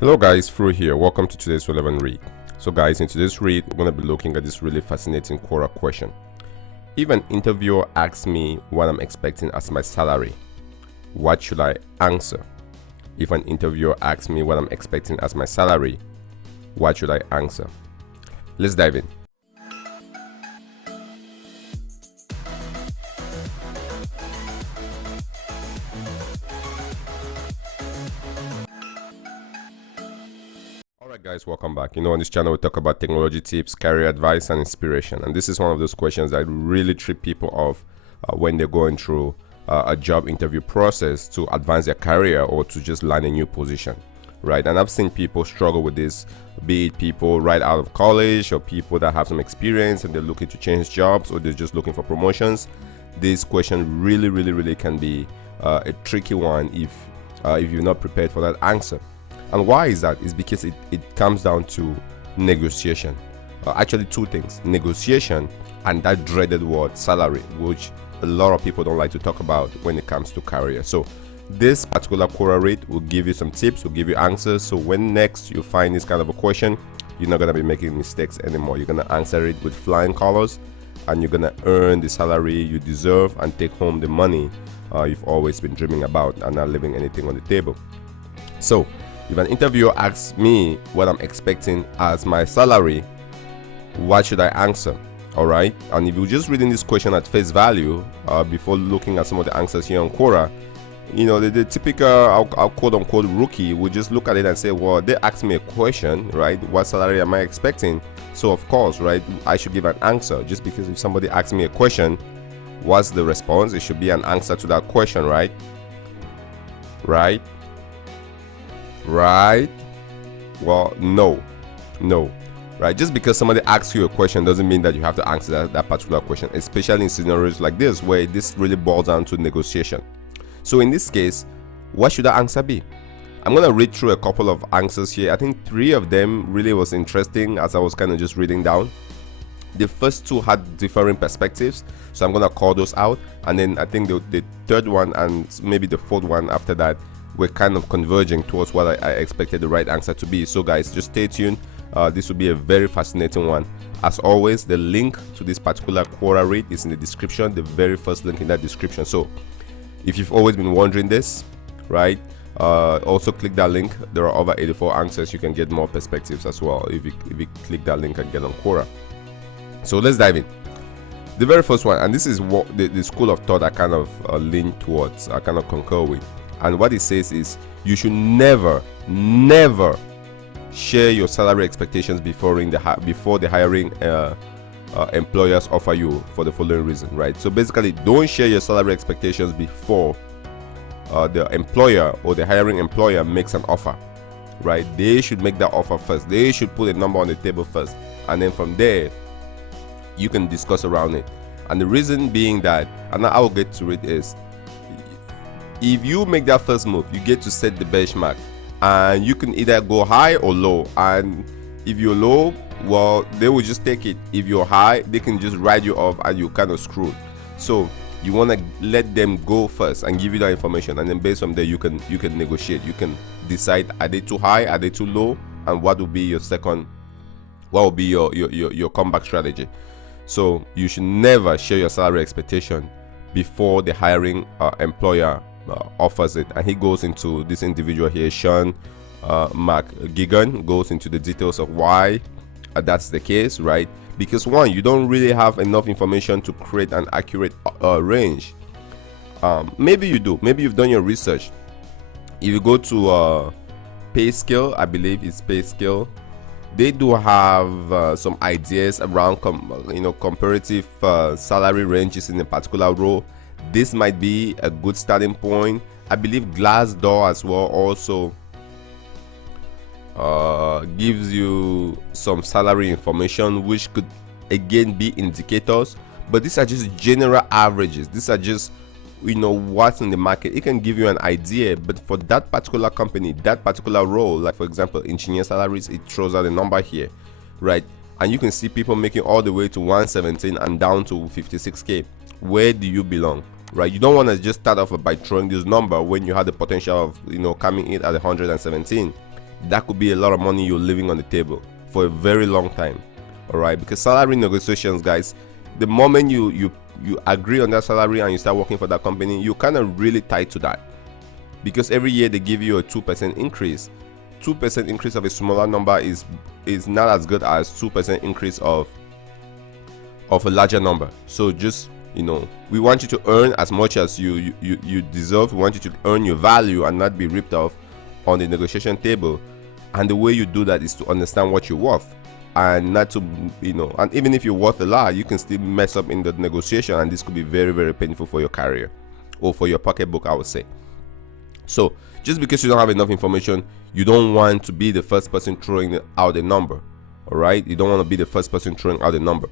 Hello guys, Fru here. Welcome to today's relevant read. So guys, in today's read, we're going to be looking at this really fascinating Quora question. If an interviewer asks me what I'm expecting as my salary, what should I answer? If an interviewer asks me what I'm expecting as my salary, what should I answer? Let's dive in. Alright guys, welcome back. On this channel we talk about technology tips, career advice and inspiration, and this is one of those questions that really trip people off when they're going through a job interview process to advance their career or to just land a new position, right? And I've seen people struggle with this, be it people right out of college or people that have some experience and they're looking to change jobs or they're just looking for promotions. This question really can be a tricky one if you're not prepared for that answer. And why is that? It's because it comes down to negotiation. Actually, two things: negotiation and that dreaded word salary, which a lot of people don't like to talk about when it comes to career. So this particular Quora read will give you some tips, will give you answers. So when next you find this kind of a question, you're not going to be making mistakes anymore. You're going to answer it with flying colors and you're going to earn the salary you deserve and take home the money you've always been dreaming about and not leaving anything on the table. So if an interviewer asks me what I'm expecting as my salary, what should I answer? Alright, and if you're just reading this question at face value before looking at some of the answers here on Quora, the typical I'll quote unquote rookie would just look at it and say, well, they asked me a question, right? What salary am I expecting? So of course, right, I should give an answer. Just because if somebody asks me a question, what's the response? It should be an answer to that question, right? Right? Well, no. Right? Just because somebody asks you a question doesn't mean that you have to answer that particular question, especially in scenarios like this where this really boils down to negotiation. So in this case, what should the answer be? I'm going to read through a couple of answers here. I think 3 of them really was interesting as I was kind of just reading down. The first 2 had different perspectives, so I'm going to call those out, and then I think the third one and maybe the fourth one after that we're kind of converging towards what I expected the right answer to be. So guys, just stay tuned. This will be a very fascinating one. As always, the link to this particular Quora read is in the description, the very first link in that description. So if you've always been wondering this, right, also click that link. There are over 84 answers. You can get more perspectives as well if you click that link and get on Quora. So let's dive in. The very first one, and this is what the school of thought I kind of lean towards, I kind of concur with. And what it says is you should never share your salary expectations before the hiring employers offer you, for the following reason, right? So basically, don't share your salary expectations before the employer or the hiring employer makes an offer, right? They should make that offer first. They should put a number on the table first, and then from there you can discuss around it. And the reason being that, and I will get to it, is if you make that first move, you get to set the benchmark, and you can either go high or low. And if you're low, well, they will just take it. If you're high, they can just write you off and you're kind of screwed. So you want to let them go first and give you that information, and then based on there you can negotiate. You can decide, are they too high, are they too low, and what will be your your comeback strategy. So you should never share your salary expectation before the hiring employer offers it. And he goes into, this individual here, Sean McGigan, goes into the details of why that's the case, right? Because one, you don't really have enough information to create an accurate range. Maybe you do, maybe you've done your research. If you go to PayScale, I believe it's PayScale, they do have some ideas around comparative salary ranges in a particular role. This might be a good starting point. I believe Glassdoor as well also gives you some salary information, which could again be indicators, but these are just general averages. These are just what's in the market. It can give you an idea, but for that particular company, that particular role, like for example engineer salaries, it throws out a number here, right? And you can see people making all the way to 117 and down to 56k. Where do you belong, right? You don't want to just start off by throwing this number when you have the potential of coming in at 117. that could be a lot of money you're leaving on the table for a very long time. All right, because salary negotiations, guys, the moment you agree on that salary and you start working for that company, you're kind of really tied to that, because every year they give you a 2% increase. 2% increase of a smaller number is not as good as 2% increase of a larger number. So just, we want you to earn as much as you deserve. We want you to earn your value and not be ripped off on the negotiation table. And the way you do that is to understand what you're worth, and not to, and even if you're worth a lot, you can still mess up in the negotiation, and this could be very, very painful for your career or for your pocketbook, I would say. So just because you don't have enough information, you don't want to be the first person throwing out a number. All right, you don't want to be the first person throwing out a number.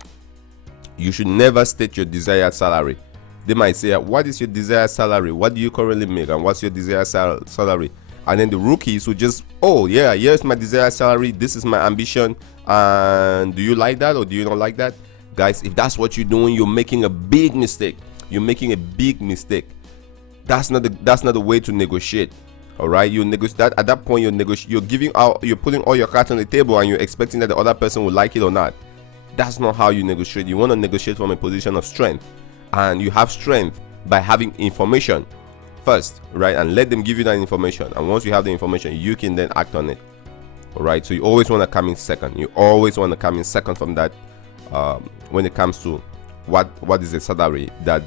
You should never state your desired salary. They might say, what is your desired salary? What do you currently make? And what's your desired salary? And then the rookies who just, oh yeah, here's my desired salary, this is my ambition, and do you like that or do you not like that? Guys, if that's what you're doing, you're making a big mistake. You're making a big mistake. That's not the way to negotiate. All right, you negotiate that. At that point, you're putting all your cards on the table, and you're expecting that the other person will like it or not. That's not how you negotiate. You want to negotiate from a position of strength, and you have strength by having information first, right? And let them give you that information, and once you have the information, you can then act on it. All right, so you always want to come in second. You always want to come in second from that when it comes to what is the salary that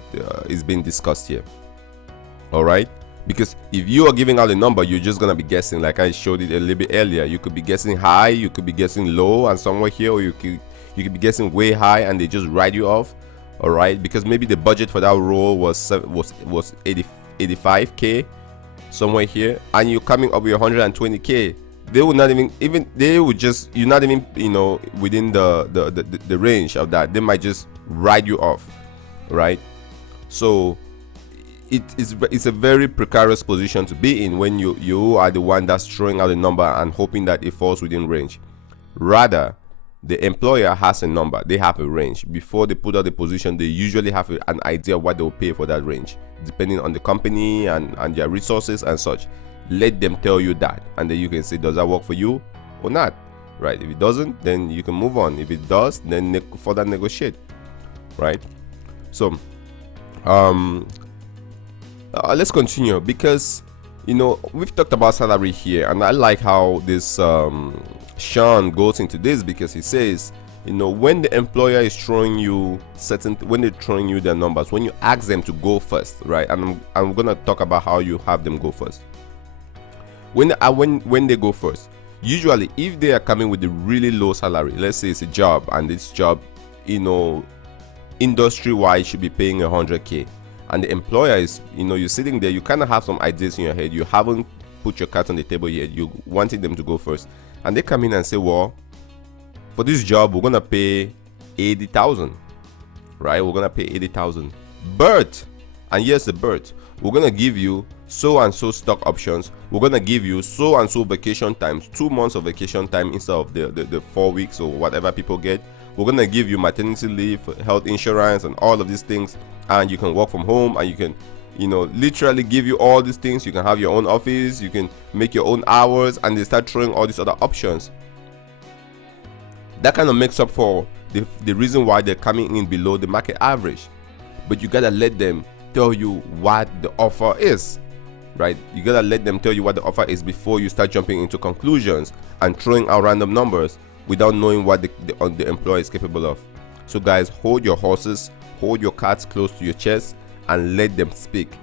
is being discussed here. All right, because if you are giving out a number, you're just gonna be guessing. Like I showed it a little bit earlier, you could be guessing high, you could be guessing low and somewhere here, or you could be guessing way high and they just write you off. All right, because maybe the budget for that role was 85k somewhere here, and you're coming up with 120k. They will not even they would just, you're not even within the range of that. They might just write you off, right? So it's a very precarious position to be in when you are the one that's throwing out a number and hoping that it falls within range. Rather, the employer has a number, they have a range. Before they put out the position, they usually have an idea of what they'll pay for that range, depending on the company and their resources and such. Let them tell you that, and then you can say, does that work for you or not, right? If it doesn't, then you can move on. If it does, then further negotiate, right? So let's continue, because we've talked about salary here, and I like how this Sean goes into this, because he says, when the employer is throwing you when they're throwing you their numbers, when you ask them to go first, right? And I'm gonna talk about how you have them go first. When they go first, usually if they are coming with a really low salary, let's say it's a job, and this job, industry wise should be paying 100k, and the employer is, you're sitting there, you kind of have some ideas in your head, you haven't put your cards on the table yet, you wanted them to go first, and they come in and say, well, for this job we're gonna pay 80,000, right? We're gonna pay 80,000, but, and here's the but, we're gonna give you so and so stock options, we're gonna give you so and so vacation times, 2 months of vacation time instead of the 4 weeks or whatever people get. We're gonna give you maternity leave, health insurance, and all of these things, and you can work from home, and you can literally give you all these things. You can have your own office, you can make your own hours, and they start throwing all these other options. That kind of makes up for the reason why they're coming in below the market average. But you gotta let them tell you what the offer is, right? You gotta let them tell you what the offer is before you start jumping into conclusions and throwing out random numbers without knowing what the employer is capable of. So guys, hold your horses, hold your cards close to your chest, and let them speak.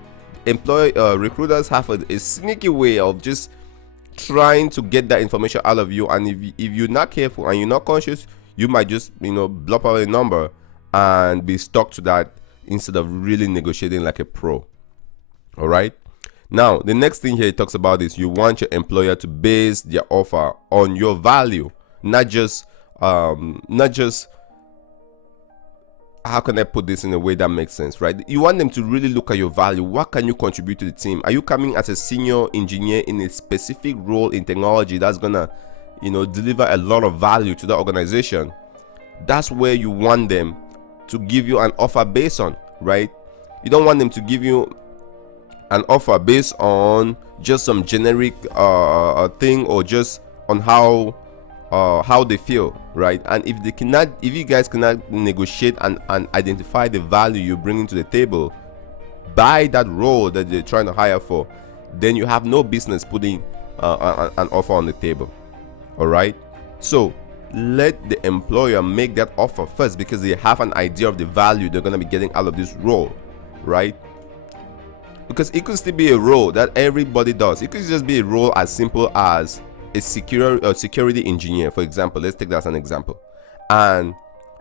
Recruiters have a sneaky way of just trying to get that information out of you, and if you're not careful and you're not conscious, you might just blop out a number and be stuck to that instead of really negotiating like a pro. All right, now the next thing here it talks about is you want your employer to base their offer on your value, not just how can I put this in a way that makes sense, right? You want them to really look at your value. What can you contribute to the team? Are you coming as a senior engineer in a specific role in technology that's gonna deliver a lot of value to the organization? That's where you want them to give you an offer based on, right? You don't want them to give you an offer based on just some generic thing, or just on how they feel, right? And if you guys cannot negotiate and identify the value you bring into the table by that role that they're trying to hire for, then you have no business putting an offer on the table. All right, so let the employer make that offer first, because they have an idea of the value they're going to be getting out of this role, right? Because it could still be a role that everybody does. It could just be a role as simple as a security engineer, for example. Let's take that as an example. And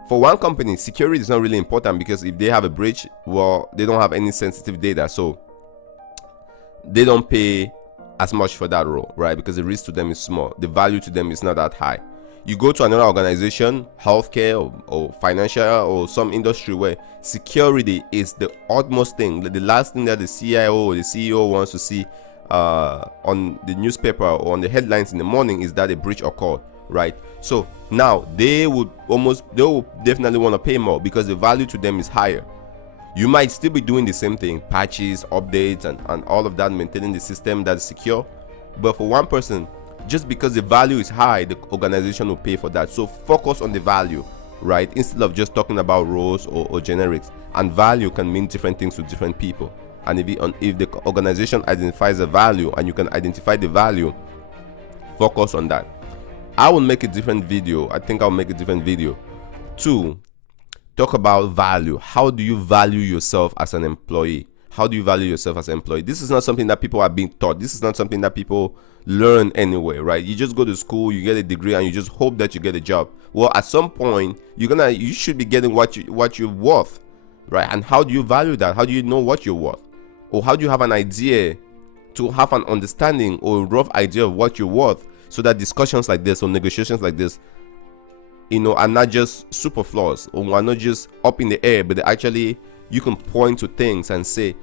for one company, security is not really important, because if they have a breach, well, they don't have any sensitive data, so they don't pay as much for that role, right? Because the risk to them is small, the value to them is not that high. You go to another organization, healthcare or financial or some industry where security is the utmost thing, the last thing that the CIO or the CEO wants to see on the newspaper or on the headlines in the morning is that a breach occurred, right? So now they will definitely want to pay more, because the value to them is higher. You might still be doing the same thing, patches, updates, and all of that, maintaining the system that's secure. But for one person, just because the value is high, the organization will pay for that. So focus on the value, right? Instead of just talking about roles or generics. And value can mean different things to different people. And if the organization identifies the value and you can identify the value, focus on that. I will make a different video. I think I'll make a different video to talk about value. How do you value yourself as an employee? How do you value yourself as an employee? This is not something that people are being taught. This is not something that people learn anyway, right? You just go to school, you get a degree, and you just hope that you get a job. Well, at some point, you should be getting what you're worth, right? And how do you value that? How do you know what you're worth? Or how do you have an idea to have an understanding or a rough idea of what you're worth, so that discussions like this or negotiations like this, are not just superfluous or are not just up in the air, but actually you can point to things and say,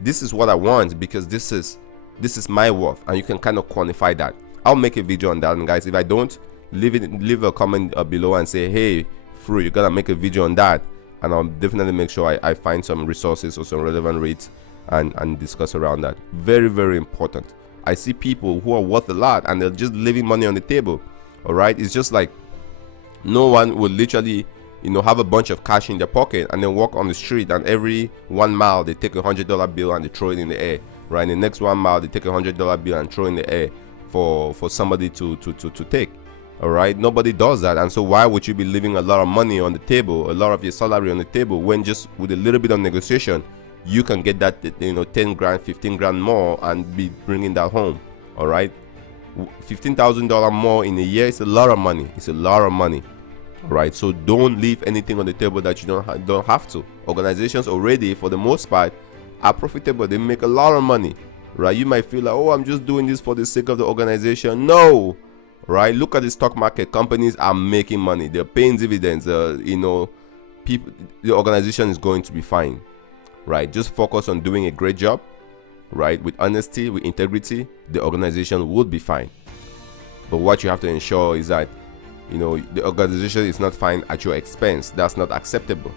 this is what I want, because this is my worth, and you can kind of quantify that. I'll make a video on that, and guys, if I don't, leave a comment below and say, hey Fru, you gotta make a video on that, and I'll definitely make sure I find some resources or some relevant rates and discuss around that. Very, very important. I see people who are worth a lot and they're just leaving money on the table. All right, it's just like no one will literally have a bunch of cash in their pocket and then walk on the street, and every 1 mile they take $100 bill and they throw it in the air, right? In the next 1 mile they take $100 bill and throw in the air for somebody to take. All right, nobody does that. And so why would you be leaving a lot of money on the table, a lot of your salary on the table, when just with a little bit of negotiation you can get that 10 grand, 15 grand more and be bringing that home? All right, $15,000 more in a year is a lot of money. It's a lot of money. Right, so don't leave anything on the table that you don't have to. Organizations already, for the most part, are profitable. They make a lot of money, right? You might feel like, oh, I'm just doing this for the sake of the organization. No, right? Look at the stock market. Companies are making money. They're paying dividends. People, the organization is going to be fine, right? Just focus on doing a great job, right? With honesty, with integrity, the organization would be fine. But what you have to ensure is that the organization is not fine at your expense. That's not acceptable.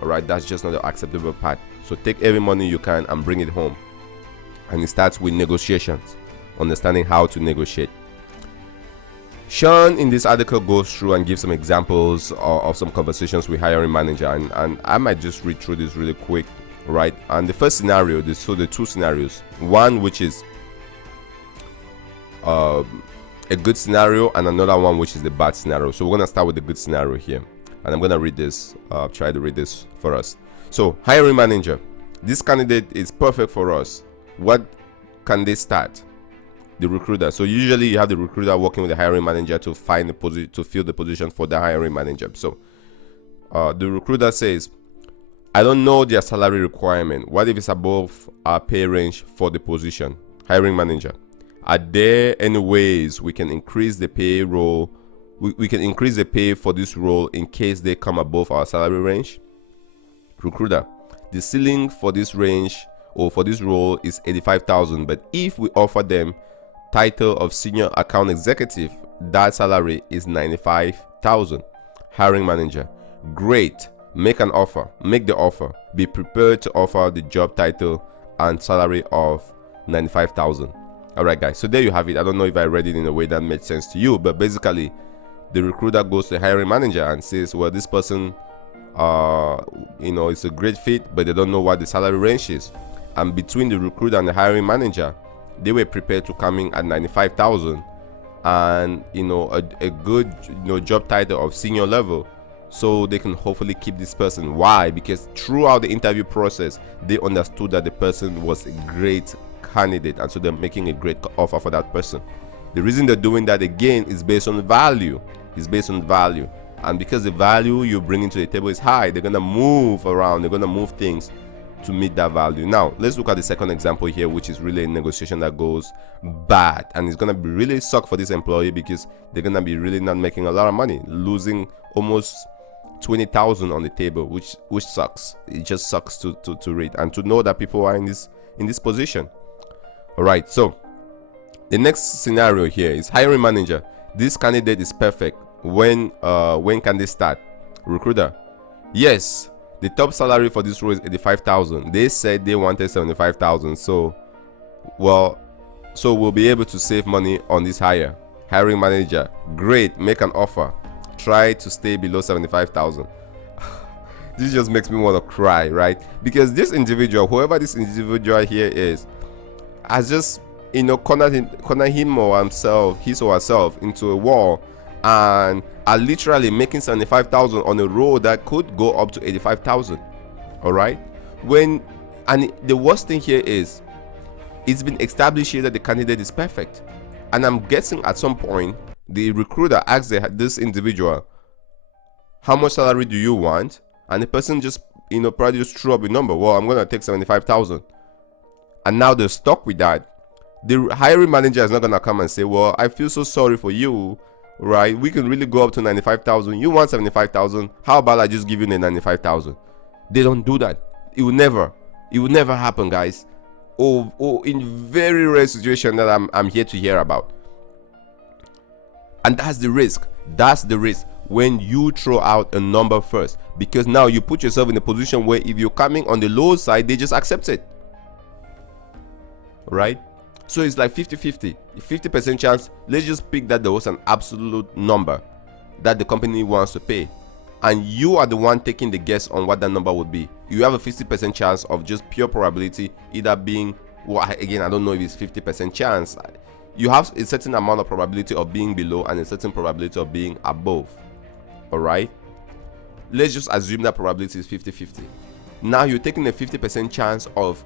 All right, that's just not the acceptable part. So take every money you can and bring it home. And it starts with negotiations, understanding how to negotiate. Sean in this article goes through and gives some examples of some conversations with hiring manager, and I might just read through this really quick, right? And the first scenario, the two scenarios, one which is a good scenario, and another one which is the bad scenario. So we're gonna start with the good scenario here, and I'm gonna read this, try to read this for us. So hiring manager, this candidate is perfect for us. What can they start? The recruiter. So usually you have the recruiter working with the hiring manager to find the position, to fill the position for the hiring manager. So the recruiter says, I don't know their salary requirement. What if it's above our pay range for the position? Hiring manager, are there any ways we can increase the payroll? We can increase the pay for this role in case they come above our salary range? Recruiter, the ceiling for this range or for this role is 85,000, but if we offer them title of senior account executive, that salary is 95,000. Hiring manager, great. Make an offer. Make the offer. Be prepared to offer the job title and salary of 95,000. All right, guys, so there you have it. I don't know if I read it in a way that made sense to you, but basically the recruiter goes to the hiring manager and says, well, this person it's a great fit, but they don't know what the salary range is. And between the recruiter and the hiring manager, they were prepared to come in at 95,000 and a good job title of senior level, so they can hopefully keep this person. Why? Because throughout the interview process, they understood that the person was a great candidate, and so they're making a great offer for that person. The reason they're doing that, again, is based on value. It's based on value. And because the value you're bringing to the table is high, they're going to move around, they're going to move things to meet that value. Now, let's look at the second example here, which is really a negotiation that goes bad. And it's going to be really suck for this employee, because they're going to be really not making a lot of money, losing almost 20,000 on the table, which sucks. It just sucks to read and to know that people are in this position. All right, so the next scenario here is hiring manager. This candidate is perfect. When can they start? Recruiter: yes, the top salary for this role is 85,000. They said they wanted 75,000. So we'll be able to save money on this hire. Hiring manager: great, make an offer. Try to stay below 75,000. This just makes me want to cry, right? Because this individual, whoever this individual here is, has just cornered him or himself, his or herself, into a wall, and are literally making 75,000 on a role that could go up to 85,000. All right. And the worst thing here is, it's been established here that the candidate is perfect, and I'm guessing at some point the recruiter asked this individual, how much salary do you want? And the person just probably just threw up a number. Well, I'm gonna take 75,000. And now they're stuck with that. The hiring manager is not gonna come and say, well, I feel so sorry for you, right? We can really go up to 95,000. You want 75,000? How about I just give you the 95,000? They don't do that. It will never happen, guys. Or in very rare situation that I'm here to hear about. And that's the risk. That's the risk when you throw out a number first, because now you put yourself in a position where if you're coming on the low side, they just accept it. Right? So it's like 50-50. 50% chance. Let's just pick that there was an absolute number that the company wants to pay, and you are the one taking the guess on what that number would be. You have a 50% chance of just pure probability, either being, well, again, I don't know if it's 50% chance. You have a certain amount of probability of being below and a certain probability of being above. All right, let's just assume that probability is 50-50. Now you're taking a 50% chance of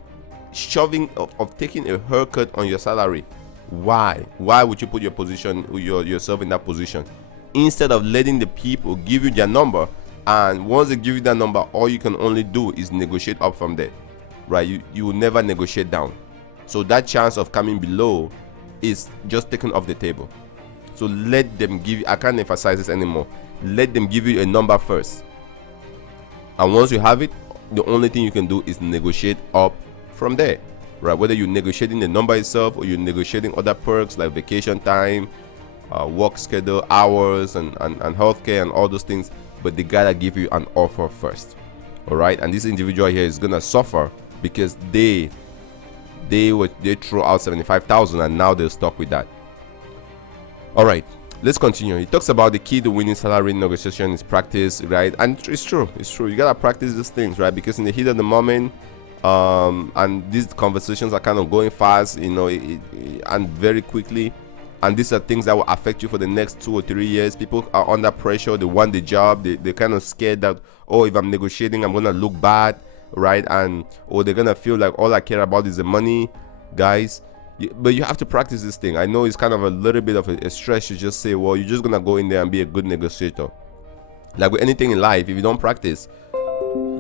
taking a haircut on your salary. Why would you put yourself in that position, instead of letting the people give you their number? And once they give you that number, all you can only do is negotiate up from there, right? You will never negotiate down. So that chance of coming below is just taken off the table. So let them give you, I can't emphasize this anymore, let them give you a number first, and once you have it, the only thing you can do is negotiate up from there, right? Whether you're negotiating the number itself or you're negotiating other perks like vacation time, work schedule, hours, and healthcare and all those things, but they gotta give you an offer first. All right, and this individual here is gonna suffer because they threw out 75,000 and now they're stuck with that. All right, let's continue. It talks about the key to winning salary negotiation is practice, right? And it's true. You gotta practice these things, right? Because in the heat of the moment, and these conversations are kind of going fast, and very quickly, and these are things that will affect you for the next 2 or 3 years. People are under pressure. They want the job. They're kind of scared that, oh, if I'm negotiating, I'm gonna look bad, right? And they're gonna feel like all I care about is the money, guys. But you have to practice this thing. I know it's kind of a little bit of a stretch to just say, well, you're just gonna go in there and be a good negotiator. Like with anything in life, if you don't practice,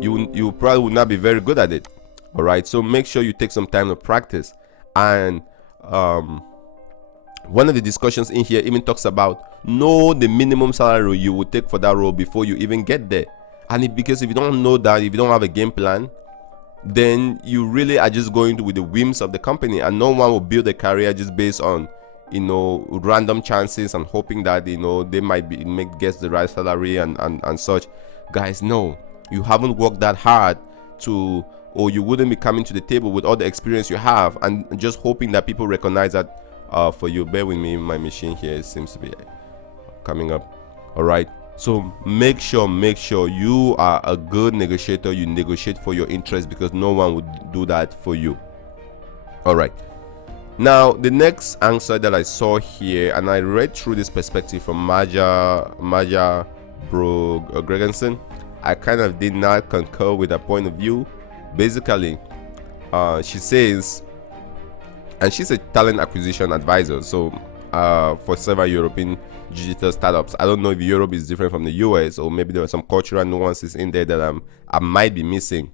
you probably will not be very good at it. All right, so make sure you take some time to practice. And one of the discussions in here even talks about know the minimum salary you would take for that role before you even get there. And because if you don't know that, if you don't have a game plan, then you really are just going with the whims of the company, and no one will build a career just based on random chances and hoping that they might guess the right salary and such. Guys, no, you haven't worked that hard to or you wouldn't be coming to the table with all the experience you have and just hoping that people recognize that for you. Bear with me, my machine here seems to be coming up. All right, so make sure you are a good negotiator. You negotiate for your interest, because no one would do that for you. All right, now the next answer that I saw here, and I read through this perspective from Maja Gregersen, I kind of did not concur with her point of view. Basically, she says, and she's a talent acquisition advisor, so for several European digital startups. I don't know if Europe is different from the US, or maybe there are some cultural nuances in there that I might be missing.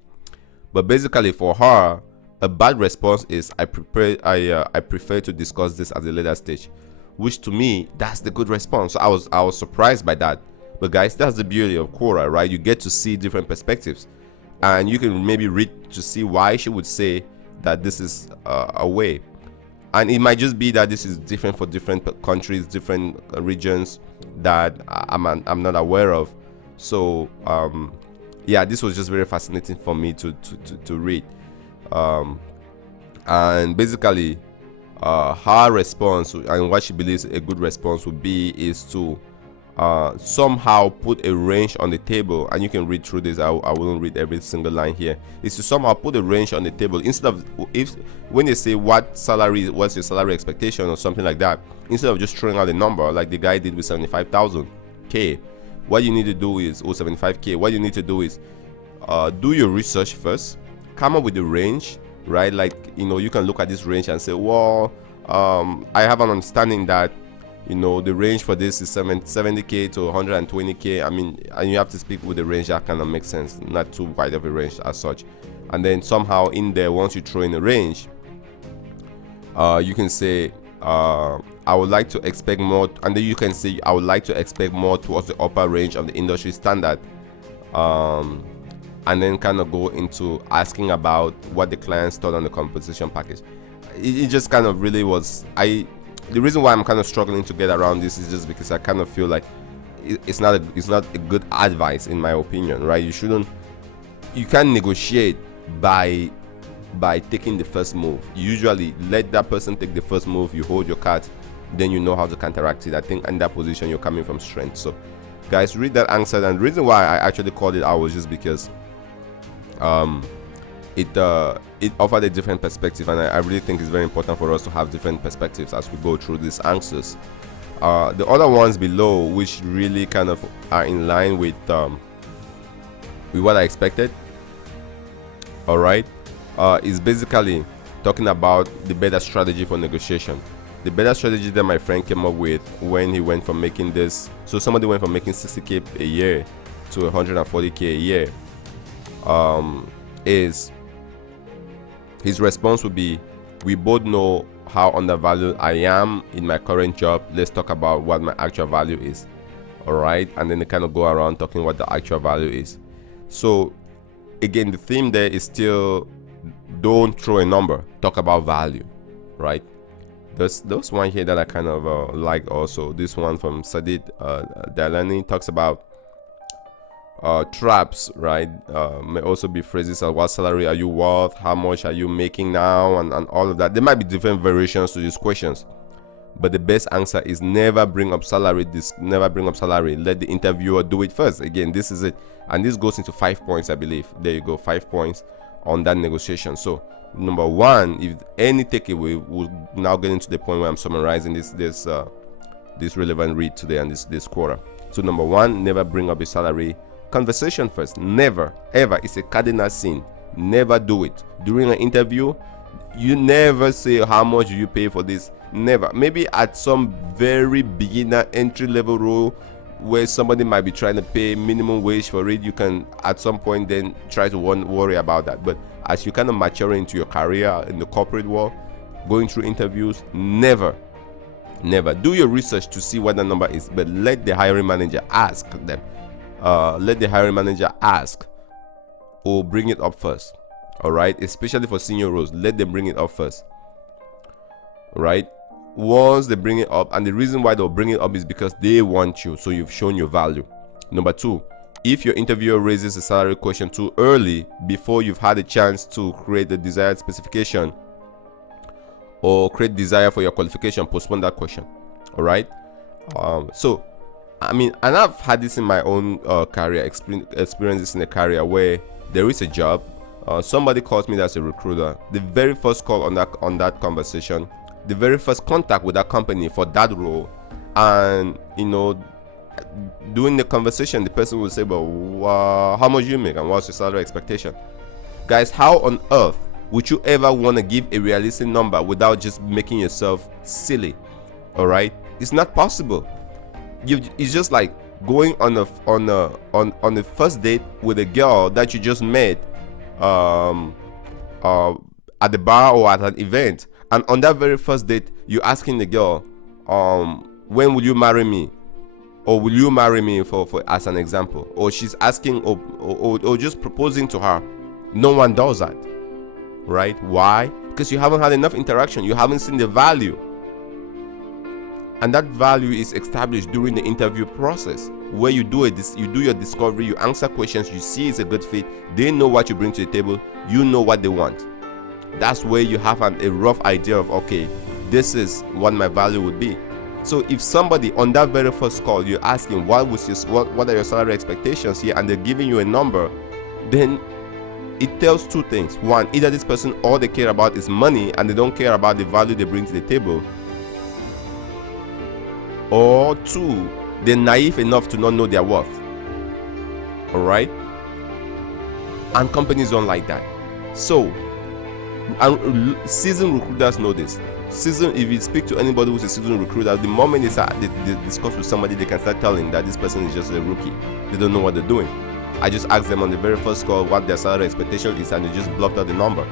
But basically, for her, a bad response is I prefer to discuss this at a later stage, which to me, that's the good response. So I was surprised by that. But guys, that's the beauty of Quora, right? You get to see different perspectives, and you can maybe read to see why she would say that this is a way. And it might just be that this is different for different countries, different regions that I'm not aware of. So yeah, this was just very fascinating for me to read. And basically, her response and what she believes a good response would be is to somehow put a range on the table. And you can read through this. I wouldn't read every single line here. Is to somehow put a range on the table, instead of, when they say what's your salary expectation or something like that, instead of just throwing out a number like the guy did with 75,000K, what you need to do is, or 75K, what you need to do is do your research first, come up with a range, right? Like, you can look at this range and say, well, I have an understanding that the range for this is 70K to 120K. I mean, and you have to speak with the range that kind of makes sense, not too wide of a range as such. And then somehow in there, once you throw in a range, you can say, I would like to expect more, and then you can say, I would like to expect more towards the upper range of the industry standard. And then kind of go into asking about what the clients thought on the compensation package. It just kind of really was, the reason why I'm kind of struggling to get around this is just because I kind of feel like it's not a good advice, in my opinion, right? You can't negotiate by taking the first move. You usually let that person take the first move, you hold your card, then you know how to counteract it. I think in that position you're coming from strength. So guys, read that answer. And the reason why I actually called it out was just because it offered a different perspective, and I really think it's very important for us to have different perspectives as we go through these answers. The other ones below, which really kind of are in line with what I expected, all right, is basically talking about the better strategy for negotiation. The better strategy that my friend came up with when he went from making this, so somebody went from making 60K a year to 140K a year, is his response would be, we both know how undervalued I am in my current job. Let's talk about what my actual value is. All right, and then they kind of go around talking what the actual value is. So again, the theme there is still, don't throw a number, talk about value, right? There's one here that I kind of like also. This one from Sadid Dalani talks about traps, right? May also be phrases like, what salary are you worth, how much are you making now, and all of that. There might be different variations to these questions, but the best answer is never bring up salary. Never bring up salary. Let the interviewer do it first. Again, this is it, and this goes into 5 points, I believe. There you go, 5 points on that negotiation. So number one, if any takeaway, we'll now get into the point where I'm summarizing this relevant read today and this quarter. So number one, never bring up a salary conversation first. Never ever. It's a cardinal sin. Never do it during an interview. You never say, how much do you pay for this? Never. Maybe at some very beginner entry level role where somebody might be trying to pay minimum wage for it, you can at some point then try to worry about that. But as you kind of mature into your career in the corporate world, going through interviews, never do your research to see what the number is, but let the hiring manager ask them. Let the hiring manager ask or bring it up first. All right, especially for senior roles, let them bring it up first. All right, once they bring it up, and the reason why they'll bring it up is because they want you, so you've shown your value. Number two, If your interviewer raises a salary question too early, before you've had a chance to create the desired specification or create desire for your qualification, postpone that question. All right. So, I mean, and I've had this in my own career, experience this in a career where there is a job. Somebody calls me as a recruiter. The very first call on that conversation, the very first contact with that company for that role, and during the conversation, the person will say, "Well, how much you make and what's your salary expectation?" Guys, how on earth would you ever want to give a realistic number without just making yourself silly? All right, it's not possible. It's just like going on a first date with a girl that you just met at the bar or at an event, and on that very first date, you're asking the girl, "When will you marry me?" Or will you marry me for as an example? Or she's asking or just proposing to her. No one does that, right? Why? Because you haven't had enough interaction. You haven't seen the value. And that value is established during the interview process, where you do your discovery, you answer questions, you see it's a good fit. They know what you bring to the table. You know what they want. That's where you have a rough idea of, okay, this is what my value would be. So if somebody on that very first call, you're asking what are your salary expectations here, and they're giving you a number, then it tells two things. One, either this person, all they care about is money and they don't care about the value they bring to the table, or two, they're naive enough to not know their worth. All right? And companies don't like that. So, and seasoned recruiters know this. If you speak to anybody who's a seasoned recruiter, the moment they discuss with somebody, they can start telling that this person is just a rookie. They don't know what they're doing. I just asked them on the very first call what their salary expectation is, and they just blocked out the number.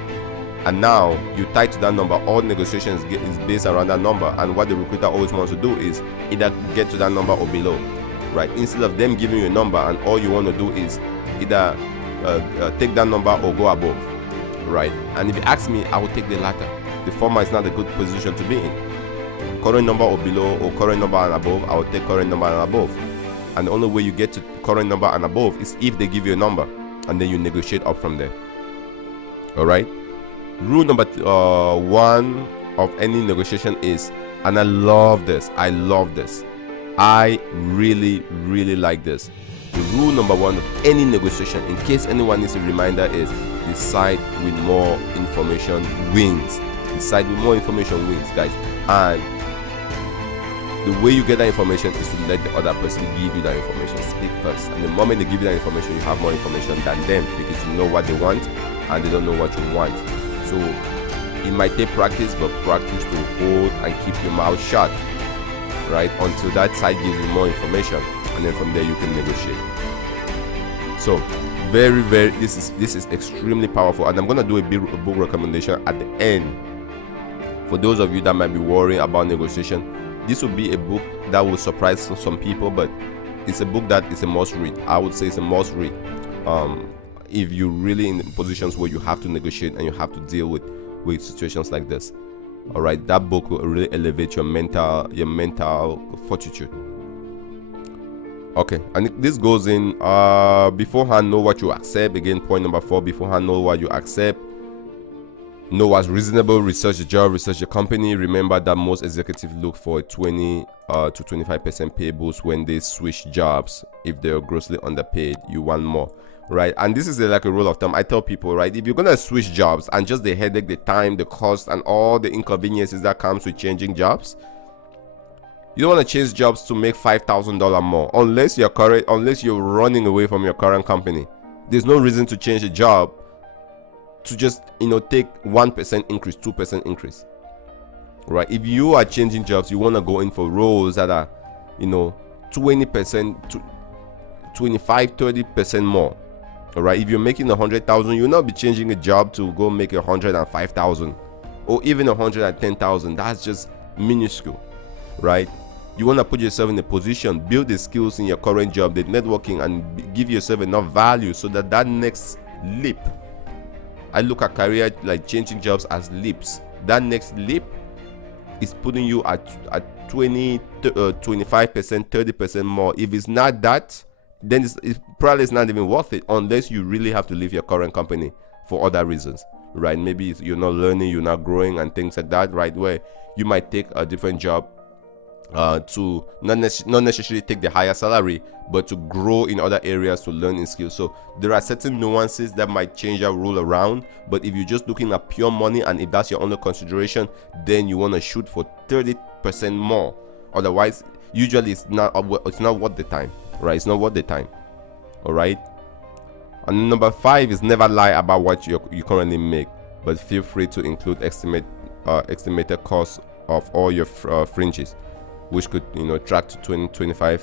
And now you tie to that number. All negotiations is based around that number, and what the recruiter always wants to do is either get to that number or below, right? Instead of them giving you a number and all you want to do is either take that number or go above, right? And if you ask me, I will take the latter. The former is not a good position to be in. Current number or below, or current number and above, I will take current number and above. And the only way you get to current number and above is if they give you a number, and then you negotiate up from there. All right. Rule number one of any negotiation is, and I love this. I really, really like this. The rule number one of any negotiation, in case anyone needs a reminder, is the side with more information wins. The side with more information wins, guys. And the way you get that information is to let the other person give you that information. Speak first. And the moment they give you that information, you have more information than them, because you know what they want and they don't know what you want. So it might take practice, but practice to hold and keep your mouth shut, right, until that side gives you more information, and then from there you can negotiate. So this is extremely powerful, and I'm gonna do a book recommendation at the end for those of you that might be worrying about negotiation. This will be a book that will surprise some people, but it's a book that is a must read. I would say it's a must read if you're really in positions where you have to negotiate and you have to deal with situations like this. All right, that book will really elevate your mental fortitude. Okay, and this goes in beforehand, know what you accept. Again, point number 4, beforehand, know what you accept. Know what's reasonable. Research the job, research the company. Remember that most executives look for a 20 to 25% pay boost when they switch jobs. If they're grossly underpaid, you want more, right? And this is like a rule of thumb. I tell people, right, if you're gonna switch jobs and just the headache, the time, the cost, and all the inconveniences that comes with changing jobs, you don't want to change jobs to make $5,000 more, unless you're running away from your current company. There's no reason to change a job to just take 1% increase, 2% increase, right? If you are changing jobs, you want to go in for roles that are 20% to 25-30% more. All right, if you're making 100,000, you'll not be changing a job to go make 105,000 or even 110,000. That's just minuscule, right? You want to put yourself in a position, build the skills in your current job, the networking, and give yourself enough value so that next leap. I look at career like changing jobs as leaps. That next leap is putting you at 20, 25%, 30% more. If it's not that, then it probably is not even worth it, unless you really have to leave your current company for other reasons, right? Maybe you're not learning, you're not growing, and things like that, right? Where you might take a different job to not necessarily take the higher salary, but to grow in other areas, to learn in skills. So there are certain nuances that might change your rule around. But if you're just looking at pure money, and if that's your only consideration, then you want to shoot for 30% more. Otherwise, usually it's not worth the time, right? It's not worth the time. All right. And number 5 is never lie about what you currently make, but feel free to include estimated costs of all your fringes, which could track to 25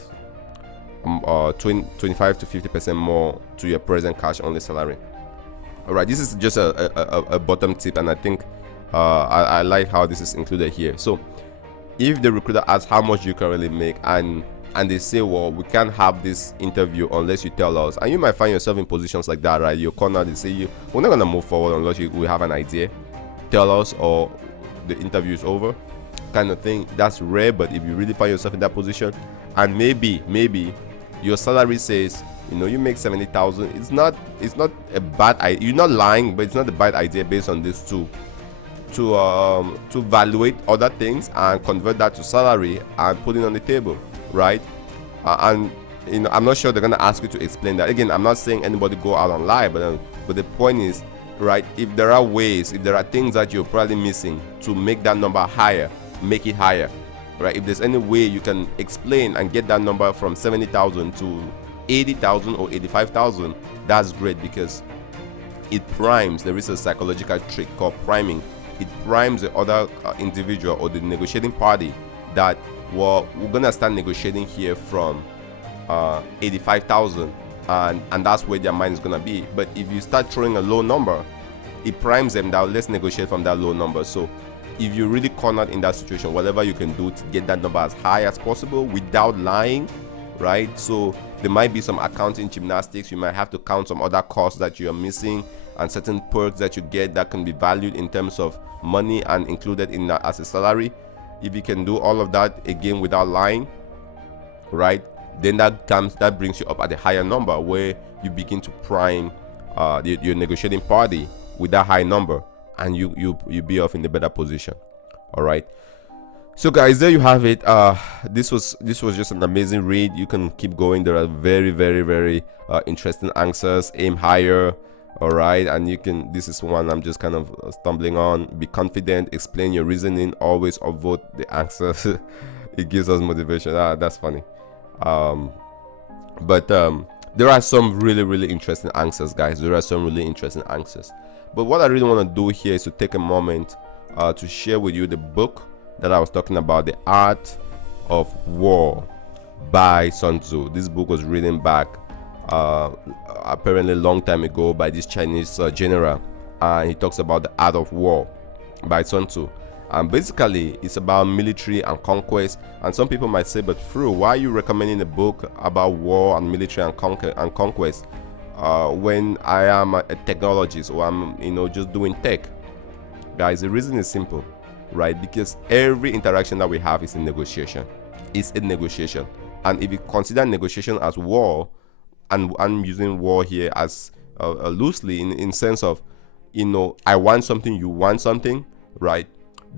to 50% more to your present cash only salary. All right, this is just a bottom tip, and I think I like how this is included here. So if the recruiter asks how much you currently make, and they say, well, we can't have this interview unless you tell us, and you might find yourself in positions like that, right? You're cornered, they say, we're not going to move forward unless we have an idea, tell us, or the interview is over, kind of thing. That's rare. But if you really find yourself in that position, and maybe your salary says, you make 70,000, it's not a bad idea. You're not lying, but it's not a bad idea based on this to evaluate other things and convert that to salary and put it on the table, right? And I'm not sure they're gonna ask you to explain that. Again, I'm not saying anybody go out and lie, but the point is, right, if there are ways, if there are things that you're probably missing to make that number higher, make it higher, right? If there's any way you can explain and get that number from 70,000 to 80,000 or 85,000, that's great, because it primes. There is a psychological trick called priming. It primes the other individual or the negotiating party that, well, we're gonna start negotiating here from 85,000, and that's where their mind is gonna be. But if you start throwing a low number, it primes them that let's negotiate from that low number. So if you're really cornered in that situation, whatever you can do to get that number as high as possible without lying, right? So there might be some accounting gymnastics. You might have to count some other costs that you are missing, and certain perks that you get that can be valued in terms of money and included in that as a salary. If you can do all of that, again, without lying, right, then that brings you up at a higher number, where you begin to prime your negotiating party with that high number, and you be off in the better position. All right. So guys, there you have it. This was just an amazing read. You can keep going. There are very, very, very interesting answers. Aim higher. All right, and this is one I'm just kind of stumbling on. Be confident, explain your reasoning, always upvote the answers. It gives us motivation. That's funny. But there are some really, really interesting answers, guys. There are some really interesting answers. But what I really want to do here is to take a moment to share with you the book that I was talking about, The Art of War by Sun Tzu. This book was written back apparently a long time ago by this Chinese general, and he talks about The Art of War by Sun Tzu. And basically it's about military and conquest. And some people might say, but Fru, why are you recommending a book about war and military and conquest when I am a technologist, or I'm just doing tech? Guys, the reason is simple, right? Because every interaction that we have is a negotiation. It's a negotiation. And if you consider negotiation as war, and I'm using war here as loosely in sense of, I want something, you want something, right?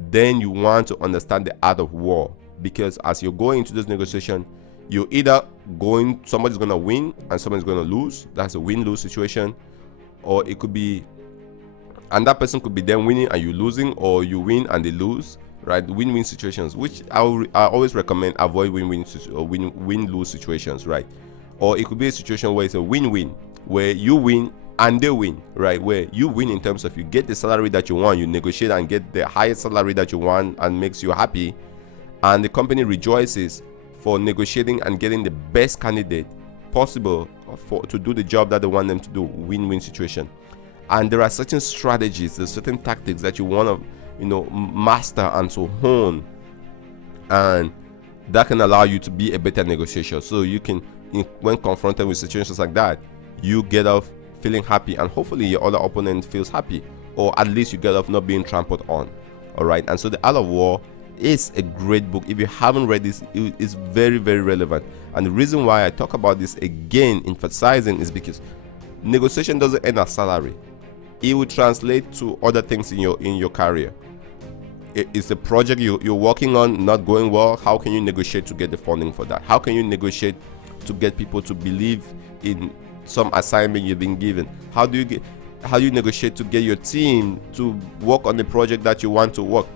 Then you want to understand the art of war, because as you're going into this negotiation, you're either somebody's going to win and somebody's going to lose. That's a win-lose situation. Or it could be, and that person could be them winning and you losing, or you win and they lose, right? Win-win situations, which I always recommend avoid win-lose situations, right? Or it could be a situation where it's a win-win, where you win and they win, right? Where you win in terms of you get the salary that you want, you negotiate and get the highest salary that you want and makes you happy, and the company rejoices for negotiating and getting the best candidate possible to do the job that they want them to do. Win-win situation. And there are certain strategies, there's certain tactics that you want to master and to hone, and that can allow you to be a better negotiator. So you can, when confronted with situations like that, you get off feeling happy, and hopefully your other opponent feels happy, or at least you get off not being trampled on. All right. And so the art of war It's a great book. If you haven't read this, it's very, very relevant. And the reason why I talk about this again, emphasizing, is because negotiation doesn't end at salary. It will translate to other things in your career. It's a project you're working on not going well. How can you negotiate to get the funding for that? How can you negotiate to get people to believe in some assignment you've been given? How do you negotiate to get your team to work on the project that you want to work?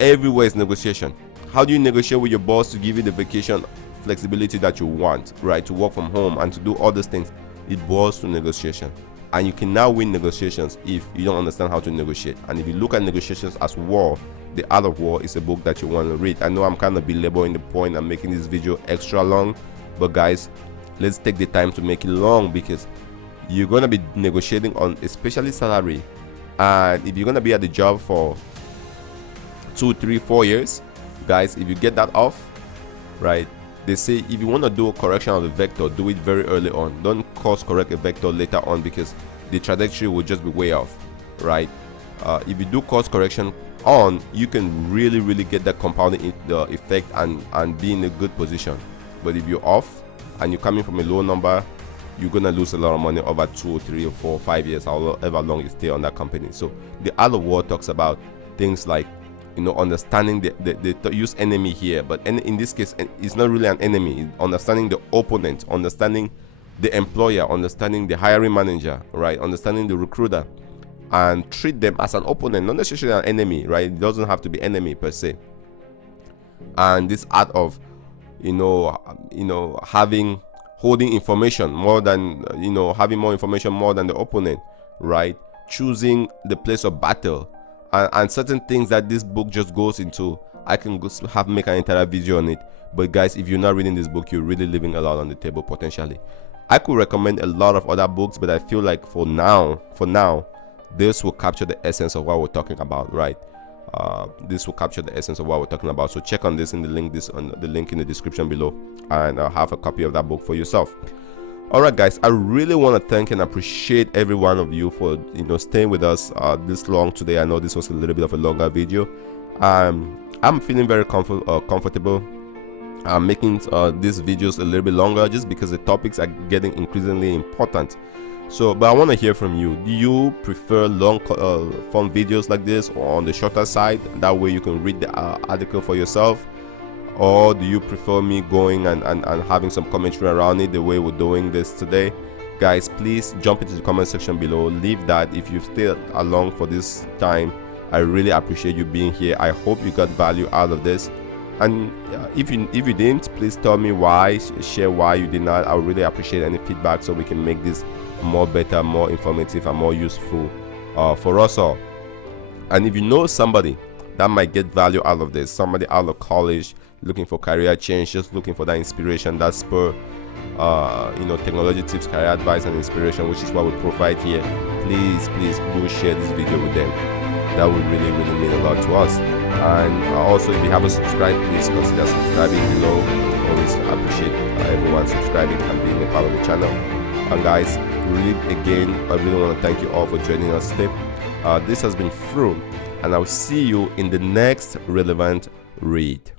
Everywhere is negotiation. How do you negotiate with your boss to give you the vacation flexibility that you want, right? To work from home and to do all these things. It boils to negotiation. And you can now win negotiations if you don't understand how to negotiate. And if you look at negotiations as war, The Art of War is a book that you want to read. I know I'm kind of belaboring the point. I'm making this video extra long, but guys, let's take the time to make it long, because you're going to be negotiating on especially salary. And if you're going to be at the job for 2, 3, 4 years, guys, if you get that off, right, they say if you want to do a correction of the vector, do it very early on. Don't course correct a vector later on, because the trajectory will just be way off, right? If you do course correction on, you can really get that compounding effect and be in a good position. But if you're off and you're coming from a low number, you're gonna lose a lot of money over 2, 3, or 4, 5 years, however long you stay on that company. So the Art of War talks about things like, you know, understanding the use enemy here, but in this case, it's not really an enemy. It's understanding the opponent, understanding the employer, understanding the hiring manager, right? Understanding the recruiter, and treat them as an opponent, not necessarily an enemy, right? It doesn't have to be enemy per se. And this art of, holding information more than, having more information more than the opponent, right? Choosing the place of battle, and certain things that this book just goes into. I can make an entire video on it, but guys, if you're not reading this book, you're really leaving a lot on the table potentially. I could recommend a lot of other books, but I feel like for now, this will capture the essence of what we're talking about, right? This will capture the essence of what we're talking about. So check on this in the link, in the description below, and have a copy of that book for yourself. All right, guys, I really want to thank and appreciate every one of you for staying with us this long today. I know this was a little bit of a longer video. I'm feeling very comfortable making these videos a little bit longer, just because the topics are getting increasingly important. So, but I want to hear from you. Do you prefer long form videos like this, or on the shorter side? That way you can read the article for yourself. Or do you prefer me going and having some commentary around it the way we're doing this today? Guys, please jump into the comment section below. Leave that if you've stayed along for this time. I really appreciate you being here. I hope you got value out of this. And if you didn't, please tell me why. Share why you did not. I would really appreciate any feedback, so we can make this better, more informative, and more useful for us all. And if you know somebody that might get value out of this, somebody out of college looking for career change, just looking for that inspiration, that spur, technology tips, career advice, and inspiration, which is what we provide here, please do share this video with them. That would really mean a lot to us. And also, if you haven't subscribed, please consider subscribing below. Always appreciate everyone subscribing and being a part of the channel. And guys, I really want to thank you all for joining us today. This has been Fru, and I'll see you in the next relevant read.